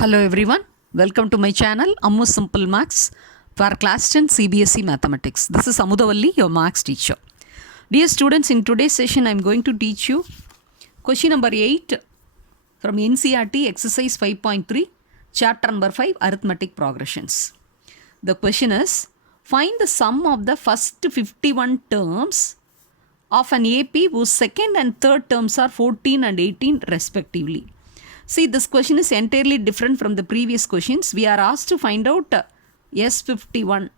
Hello everyone, welcome to my channel Ammu Simple Maths for class 10 CBSE Mathematics. This is Amudavalli, your Maths teacher. Dear students, in today's session I am going to teach you question number 8 from NCERT exercise 5.3 chapter number 5 arithmetic progressions. The question is, find the sum of the first 51 terms of an AP whose second and third terms are 14 and 18 respectively. See, this question is entirely different from the previous questions. We are asked to find out S51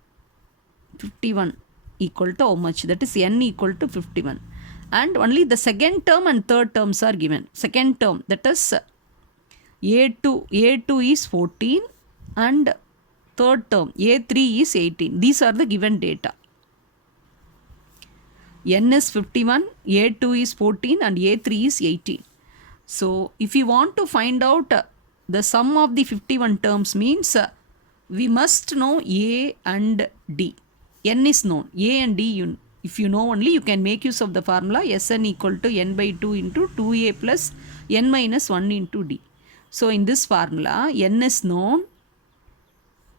equal to how much? That is n equal to 51. And only the second term and third terms are given. Second term, that is A2 is 14 and third term A3 is 18. These are the given data. N is 51, A2 is 14 and A3 is 18. So, if you want to find out the sum of the 51 terms means we must know A and D. N is known. A and D, if you know only, you can make use of the formula Sn equal to n by 2 into 2A plus n minus 1 into D. So, in this formula, n is known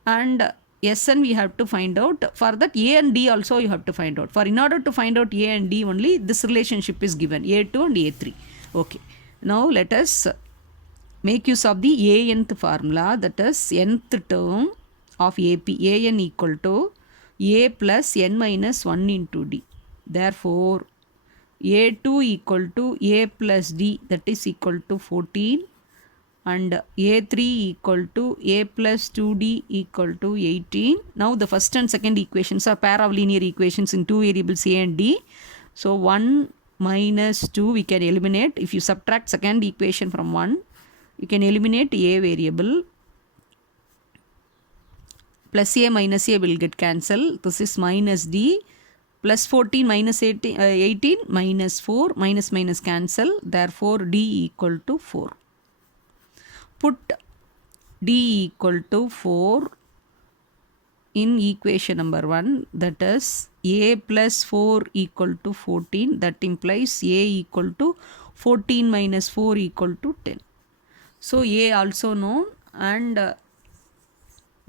and Sn we have to find out. For that, A and D also you have to find out. In order to find out A and D only, this relationship is given, A2 and A3. Okay. Now, let us make use of the nth formula, that is nth term of AP, An equal to A plus n minus 1 into D. Therefore, A2 equal to A plus D, that is equal to 14, and A3 equal to A plus 2D equal to 18. Now, the first and second equations are pair of linear equations in two variables A and D. So, 1 minus 2 we can eliminate. If you subtract second equation from 1, you can eliminate A variable. Plus A minus A will get cancelled. This is minus D. Plus 14 minus 18 minus 4. Minus cancel. Therefore, D equal to 4. Put D equal to 4 in equation number 1, that is A plus 4 equal to 14. That implies A equal to 14 minus 4 equal to 10. So, A also known and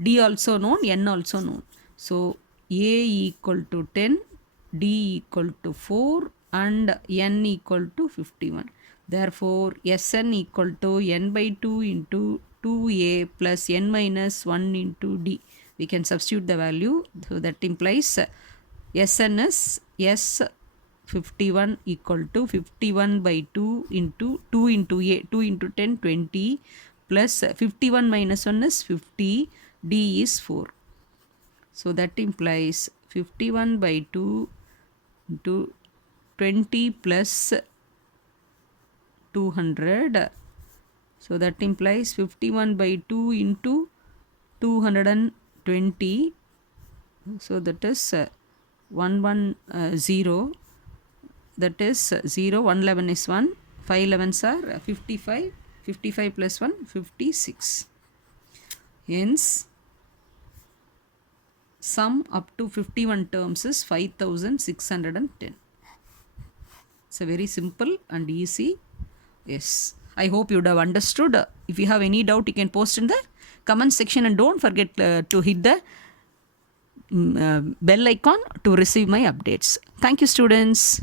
D also known, N also known. So, A equal to 10, D equal to 4 and N equal to 51. Therefore, Sn equal to n by 2 into 2A plus n minus 1 into D. We can substitute the value. So, that implies Sn is S51 equal to 51 by 2 into A, 2 into 10, 20 plus 51 minus 1 is 50, D is 4. So, that implies 51 by 2 into 20 plus 200. So, that implies 51 by 2 into 220. So, that is 110. That is 0. 111 is 1. 5 11s are 55. 55 plus 1, 56. Hence, sum up to 51 terms is 5610. It's a very simple and easy. Yes, I hope you would have understood. If you have any doubt, you can post in the comment section and don't forget to hit the bell icon to receive my updates. Thank you, students.